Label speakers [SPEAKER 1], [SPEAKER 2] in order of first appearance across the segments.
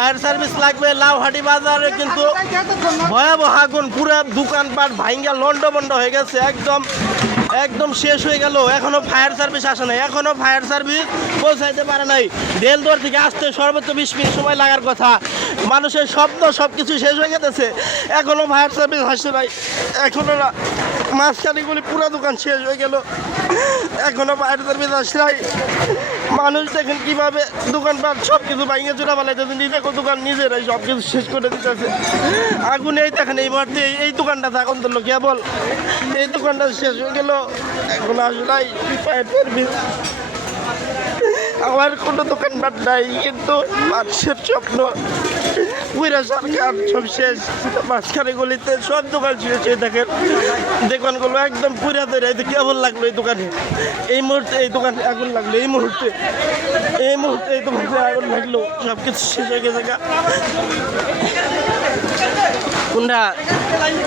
[SPEAKER 1] Fire service লাগবে লাউহাটি বাজারে কিন্তু ভয়াবহ আগুন, পুরো দোকানপাট ভাঙ্গা লন্ড বন্ড হয়ে গেছে, একদম একদম শেষ হয়ে গেল। এখনও ফায়ার সার্ভিস আসে নাই, এখনও ফায়ার সার্ভিস পৌঁছাইতে পারে নাই। রেলদোর থেকে আসতে সর্বোচ্চ বিশ মিনিট সময় লাগার কথা। মানুষের শব্দ সব কিছু শেষ হয়ে গেছে, এখনও ফায়ার সার্ভিস আসে নাই, এখনও মাঝখানিগুলি পুরো দোকান শেষ হয়ে গেল। এখনও ফায়ার সার্ভিস আসে নাই। মানুষ দেখেন কীভাবে দোকানপাট সব কিছু ভাঙে চোরা পালাইতেছে নিজে দোকান নিজেরাই সব কিছু শেষ করে দিতেছে। আগুন এই দেখেন এই মুহূর্তে এই- দোকানটা আগুন ধরলো কেবল। এই দোকানটা শেষ হয়ে গেল। এখন আসলাই আমার কোনো দোকানপাট নাই, কিন্তু মানুষের স্বপ্ন পুরা সরকার সব শেষ। মাঝখানে গলিতে সব দোকান শেষ হয়ে দেখেন দোকানগুলো একদম পুরা ধরে এই কেমন লাগল এই দোকানে। এই মুহূর্তে এই দোকানে আগুন লাগল, এই মুহূর্তে। এই মুহূর্তে এই দোকানে আগুন লাগল। সব কিছু শেষ হয়ে গেছে। কোনটা?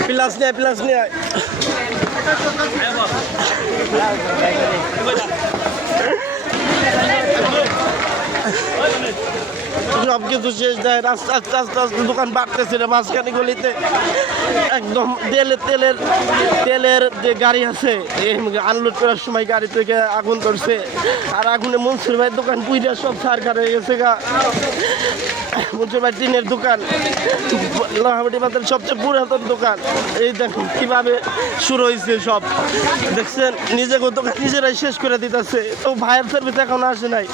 [SPEAKER 1] প্লাস নেয় প্লাস নেয় সব কিছু শেষ দেয় রাস্তা আস্তে আস্তে আস্তে দোকান বাড়তেছে রে মাঝখানে গলিতে। একদম তেলের তেলের তেলের যে গাড়ি আছে আনলোড করার সময় গাড়ি থেকে আগুন ধরছে। আর আগুনে মনসুর ভাইয়ের দোকান পুইটা সব সারকার হয়ে গেছে গা। মনসুর ভাই টিনের দোকান, লোহাবাটি বাজার সবচেয়ে পুরাতন দোকান। এই দেখুন কীভাবে শুরু হয়েছে সব। দেখছেন নিজেকে দোকান নিজেরাই শেষ করে দিতেছে। তো ভাইয়ের সার্ভিস এখনও আসে নাই।